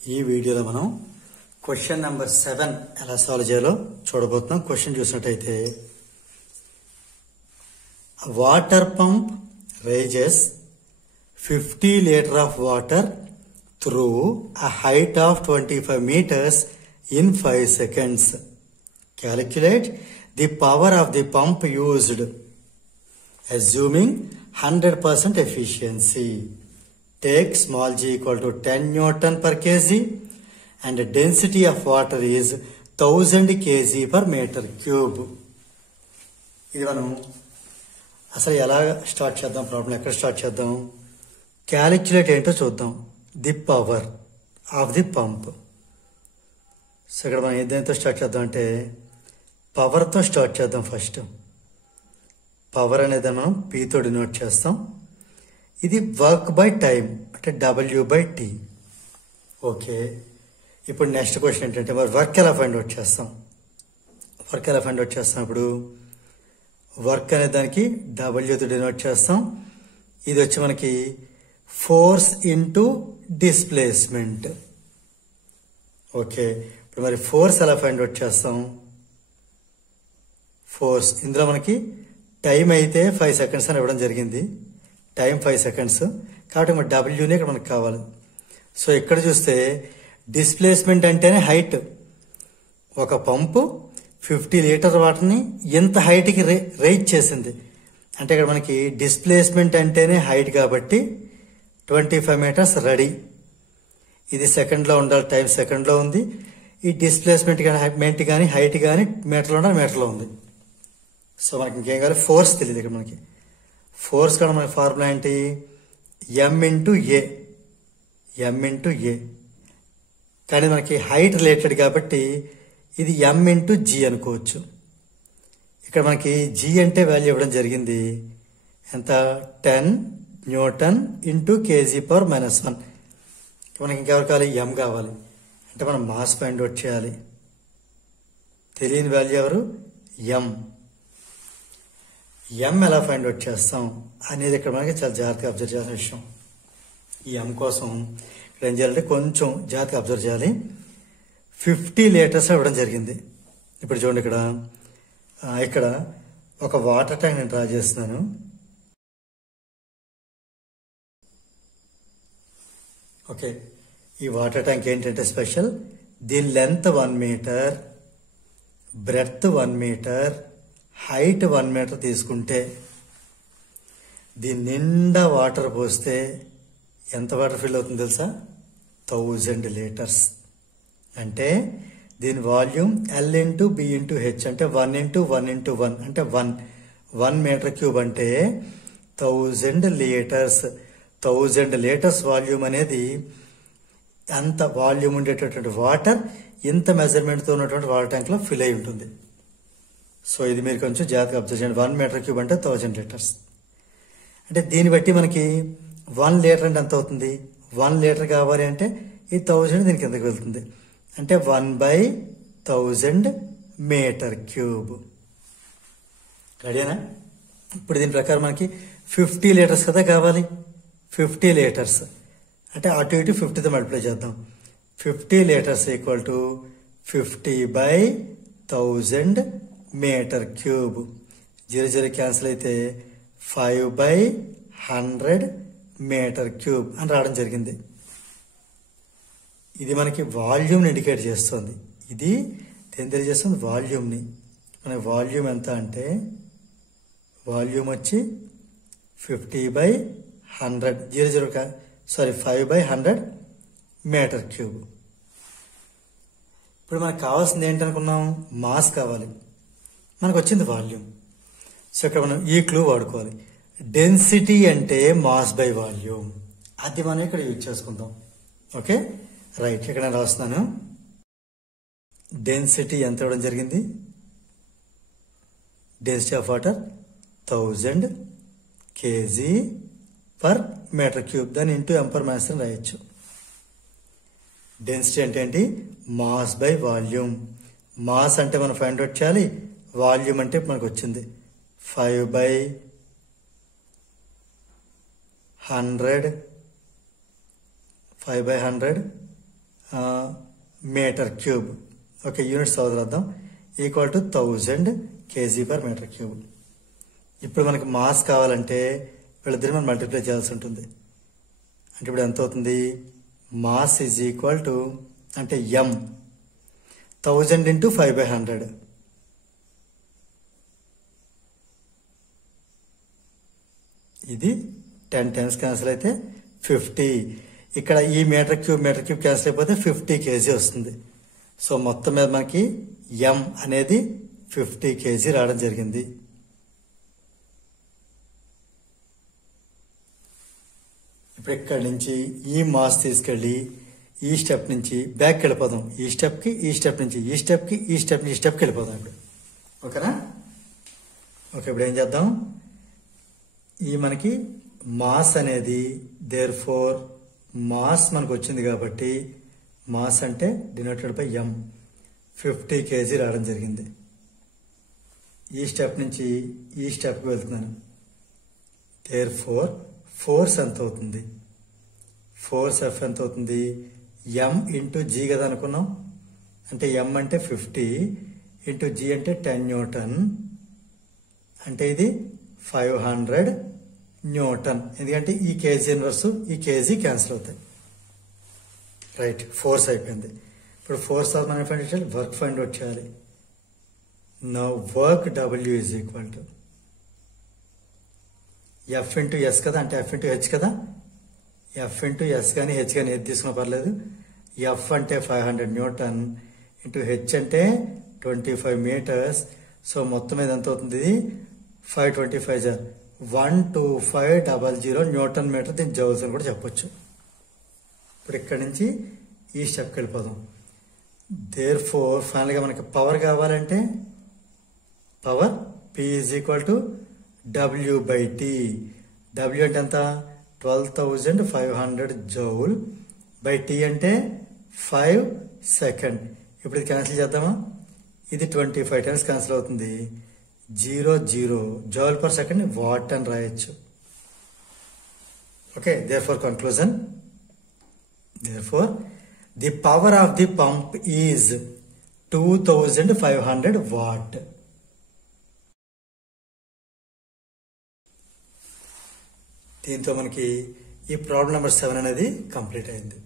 ఈ వీడియోలో మనం క్వశ్చన్ నెంబర్ 7 ఎలా సాల్వ్ చేయాలో చూడబోతున్నాం. క్వశ్చన్ చూసినట్టయితే water pump raises 50 litre of water through a height of 25 meters in 5 seconds. Calculate the power of the pump used, assuming 100% efficiency. Take small g equal to 10 Newton per kg and the density of water is 1000 kg per meter cube. ఇది మనం అసలు ఎలా start చేద్దాం, problem ఎక్కడ start చేద్దాం, calculate ఏంటో చూద్దాం. The power of the pump. So ఇక్కడ మనం దేంతో స్టార్ట్ చేద్దాం అంటే పవర్తో స్టార్ట్ చేద్దాం. ఫస్ట్ పవర్ అనేది మనం P తో డినోట్ చేస్తాం. ఇది వర్క్ బై టైం అంటే W/T. ఓకే, ఇప్పుడు నెక్స్ట్ క్వశ్చన్ ఏంటంటే మరి వర్క్ ఎలా ఫైండ్ అవుట్ చేస్తాం. వర్క్ ఎలా ఫైండ్ అవుట్ చేస్తున్నప్పుడు వర్క్ అనే దానికి W తో డినోట్ చేస్తాం. ఇది వచ్చి మనకి ఫోర్స్ ఇంటూ డిస్ప్లేస్మెంట్. ఓకే, ఇప్పుడు మరి ఫోర్స్ ఎలా ఫైండ్ అవుట్ చేస్తాం. ఫోర్స్ ఇందులో మనకి టైం అయితే 5 సెకండ్స్ అని ఇవ్వడం జరిగింది. టైం 5 సెకండ్స్ కాబట్టి మరి డబ్ల్యూనే ఇక్కడ మనకు కావాలి. సో ఇక్కడ చూస్తే డిస్ప్లేస్మెంట్ అంటేనే హైట్. ఒక పంపు 50 లీటర్ వాటర్ని ఎంత హైట్కి రైజ్ చేసింది అంటే ఇక్కడ మనకి డిస్ప్లేస్మెంట్ అంటేనే హైట్ కాబట్టి 25 మీటర్స్ రెడీ. ఇది సెకండ్లో ఉండాలి, టైం సెకండ్లో ఉంది. ఈ డిస్ప్లేస్మెంట్ కానీ హైట్ కానీ మీటర్లో ఉండాలి, మీటర్లో ఉంది. సో మనకి ఇంకేం కావాలి, ఫోర్స్ తెలియదు. ఇక్కడ మనకి ఫోర్స్ కూడా మన ఫార్ములా ఏంటి, M/A. కానీ మనకి హైట్ రిలేటెడ్ కాబట్టి ఇది M/G అనుకోవచ్చు. ఇక్కడ మనకి G అంటే వాల్యూ ఇవ్వడం జరిగింది. ఎంత, 10 న్యూటన్ ఇంటూ kg/-1. మనకి ఇంకెవరు కావాలి, M కావాలి. అంటే మనం మాస్ ఫైండ్ అవుట్ చేయాలి. తెలియని వాల్యూ ఎవరు, M ఎలా ఫైండ్ అవుట్ చేస్తాం అనేది ఇక్కడ మనకి చాలా జాగ్రత్తగా అబ్జర్వ్ చేయాల్సిన విషయం. ఈ M కోసం ఇక్కడ ఏం చేయాలంటే కొంచెం జాగ్రత్తగా అబ్జర్వ్ చేయాలి. 50 లీటర్స్ ఇవ్వడం జరిగింది. ఇప్పుడు చూడండి, ఇక్కడ ఒక వాటర్ ట్యాంక్ నేను డ్రా చేస్తున్నాను. ఓకే, ఈ వాటర్ ట్యాంక్ ఏంటంటే స్పెషల్, దీని length 1 metre, breadth 1 metre, height 1 metre తీసుకుంటే దీని నిండా వాటర్ పోస్తే ఎంత వాటర్ ఫిల్ అవుతుంది తెలుసా, 1000 లీటర్స్. అంటే దీని వాల్యూమ్ L/B/H అంటే 1 అంటే 1 మీటర్ క్యూబ్ అంటే 1000 లీటర్స్. 1000 లీటర్స్ వాల్యూమ్ అనేది అంత వాల్యూమ్ ఉండేటటువంటి వాటర్ ఇంత మెజర్మెంట్తో ఉన్నటువంటి వాటర్ ట్యాంక్లో ఫిల్ అయి ఉంటుంది. సో ఇది మీరు కొంచెం జాగ్రత్తగా అబ్జర్వ్ చేయండి. 1 మీటర్ క్యూబ్ అంటే 1000 లీటర్స్. అంటే దీన్ని బట్టి మనకి 1 లీటర్ అంటే ఎంత అవుతుంది, 1 లీటర్ కావాలి అంటే ఈ 1000 దీనికి ఎంతకు వెళ్తుంది అంటే 1/1000 మీటర్ క్యూబ్. రెడీనా? ఇప్పుడు దీని ప్రకారం మనకి 50 లీటర్స్ కదా కావాలి. 50 లీటర్స్ అంటే అటు ఇటు 50తో మల్టిప్లై చేద్దాం. 50 litres equal to 50/1000 metre cube. 0 cancel అయితే 5/100 మీటర్ క్యూబ్ అని రావడం జరిగింది. ఇది మనకి వాల్యూమ్ని ఇండికేట్ చేస్తుంది. ఇది దేని తెలియజేస్తుంది, వాల్యూమ్ని. మన వాల్యూమ్ ఎంత అంటే వాల్యూమ్ వచ్చి 50/100 5/100 మీటర్ క్యూబ్. ఇప్పుడు మనకు కావాల్సింది ఏంటనుకున్నాం, మాస్ కావాలి. మనకు వచ్చింది వాల్యూమ్. సో ఇక్కడ మనం ఈ క్లూ వాడుకోవాలి. డెన్సిటీ అంటే మాస్ బై వాల్యూమ్. అది మనం ఇక్కడ యూజ్ చేసుకుందాం. Okay, right. ఇక్కడ నేను రాస్తున్నాను. డెన్సిటీ ఎంత ఇవ్వడం జరిగింది, డెన్సిటీ ఆఫ్ వాటర్ 1000 kg/మీటర్ క్యూబ్. దాన్ని ఇంటూ M/-అని రాయొచ్చు. డెన్సిటీ అంటే ఏంటి, మాస్ బై వాల్యూమ్. మాస్ అంటే మనం ఫైండ్ అవుట్ చేయాలి, వాల్యూమ్ అంటే మనకు వచ్చింది 5/100 మీటర్ క్యూబ్. ఓకే, యూనిట్స్ చదువుదాం. Equal to 1000 kg/m³. ఇప్పుడు మనకి మాస్ కావాలంటే వీళ్ళిద్దరిని మనం మల్టిప్లై చేయాల్సి ఉంటుంది. అంటే ఇప్పుడు ఎంత అవుతుంది? మాస్ ఈజ్ ఈక్వల్ టు అంటే m 1000 × 5/100. ఇది 10 టైమ్స్ క్యాన్సిల్ అయితే 50. ఇక్కడ ఈ మీటర్ క్యూబ్ క్యాన్సిల్ అయిపోతే 50 kg వస్తుంది. సో మొత్తం మీద మనకి m అనేది 50 kg రావడం జరిగింది. ఇప్పుడు ఇక్కడ నుంచి ఈ మాస్ తీసుకెళ్ళి ఈ స్టెప్ నుంచి బ్యాక్ వెళ్ళిపోదాం. ఈ స్టెప్కి నుంచి ఈ స్టెప్కి వెళ్ళిపోదాం ఇప్పుడు. ఓకేనా? ఓకే, ఇప్పుడు ఏం చేద్దాం? ఈ మనకి మాస్ అనేది దేర్ ఫోర్ మాస్ మనకు వచ్చింది కాబట్టి మాస్ అంటే డినోటెడ్ బై m 50 kg రావడం జరిగింది. ఈ స్టెప్ నుంచి ఈ స్టెప్కి వెళ్తున్నాను. దేర్ ఫోర్ ఫోర్స్ ఎంత అవుతుంది? ఫోర్స్ F ఎంత అవుతుంది? m ఇంటూ జీ కదా అనుకున్నాం. అంటే m అంటే 50 ఇంటూ జీ అంటే 10 న్యూటన్. అంటే ఇది 500 న్యూటన్. ఎందుకంటే ఈ కేజీ ఇన్వర్స్ ఈ కేజీ క్యాన్సిల్ అవుతాయి. రైట్, ఫోర్స్ అయిపోయింది. ఇప్పుడు ఫోర్స్ ఆఫ్ మనం ఫైండ్ చేయాలి, వర్క్ ఫైండ్ అవుట్ చేయాలి. Now work W is equal to F into S కదా, అంటే F ఇంటూ హెచ్ కదా. F ఇంటూ ఎస్ కానీ హెచ్ కానీ ఏది తీసుకున్నా పర్లేదు. F అంటే 500 న్యూటన్ ఇంటూ హెచ్ అంటే 25 మీటర్స్. సో మొత్తం మీద ఎంత అవుతుంది? 525 12500 న్యూటన్ మీటర్. దీని జౌల్స్ అని కూడా చెప్పొచ్చు. ఇప్పుడు ఇక్కడి నుంచి ఈ స్టెప్కి వెళ్ళిపోదాం. దేర్ ఫోర్ ఫైనల్గా మనకి పవర్ కావాలంటే power P is equal to W/T. W అంటే ఎంత? 12,500 జౌల్ బై T అంటే 5 సెకండ్. ఇప్పుడు ఇది క్యాన్సిల్ చేద్దామా? ఇది 25 టైమ్స్ క్యాన్సిల్ అవుతుంది. 0 జౌల్ పర్ సెకండ్ వాట్ అని రాయొచ్చు. Okay, therefore conclusion. Therefore, the power of the pump is 2500 watt. దీంతో మనకి ఈ ప్రాబ్లం నెంబర్ 7 అనేది కంప్లీట్ అయింది.